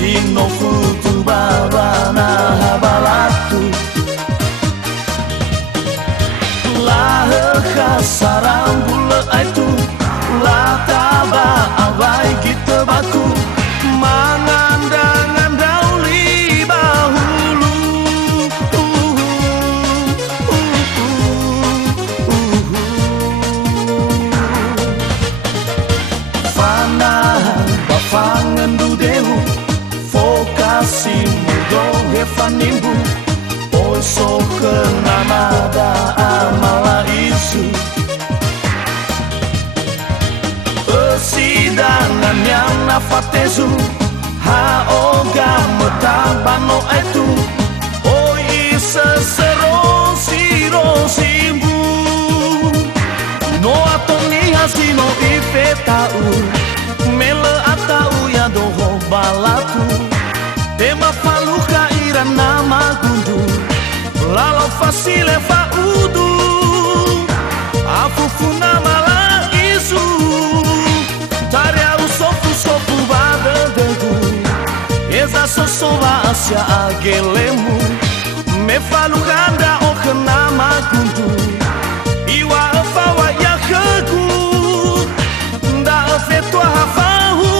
sino futu babana habalatu lah khasaran bula itu lah taba awai kita baku mengandang dauli bahulu fanahan bafangan dudehu fokasi mudo hefanimbu oi so kenamada amala isu persidangan yang nafatezu haoga metabano itu oi sesero siro simbu no atoni hasino ifetau mele atau ya doho balatu tema faluka ira nama gundu lalau fasile faudu afufuna mala isu taria usofu sofu badegu eza sosova asya agelemu me falukanda o nama gundu iwa afawa ya khegu nda afetwa hafahu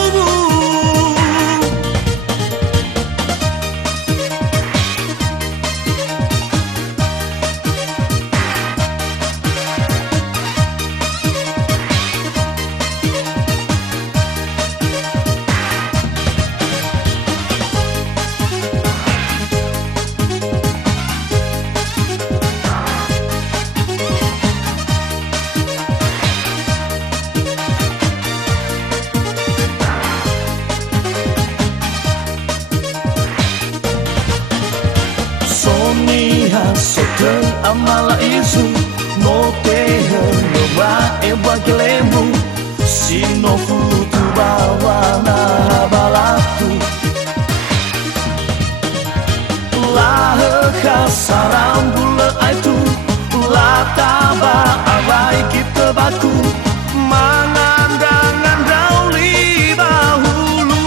Soteng amala isu no tehe no ba eba gelemu sino futu bawana balatu lah khasaran bula itu lah taba awai kita baku mengandang dauli bahulu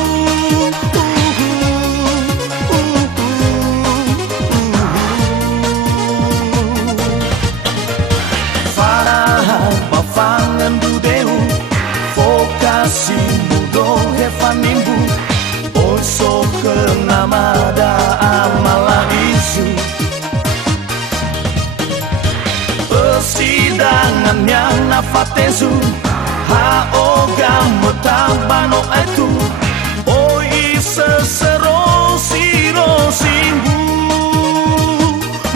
bafangan dudehu fokasi mudo hefanimbu oi so kenamada amala isu persidangan yang nafatezu haoga metabano itu oi sesero siro simbu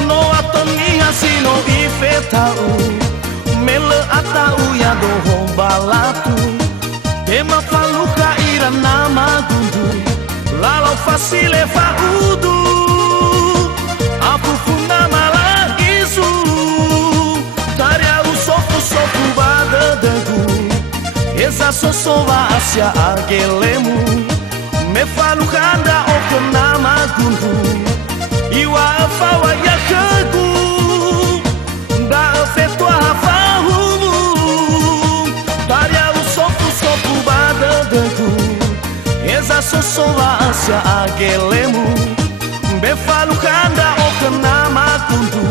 no atoni hasino ifetau mele atau ya doho balatu tema faluka ira nama gundu lalau fasile faudu afufuna mala isu taria usofu sofu badegu eza sosova asya agelemu me falukanda o nama gundu iwa afawa ya khegu nda afetwa sosova asya agelemu befalukanda o nama kundu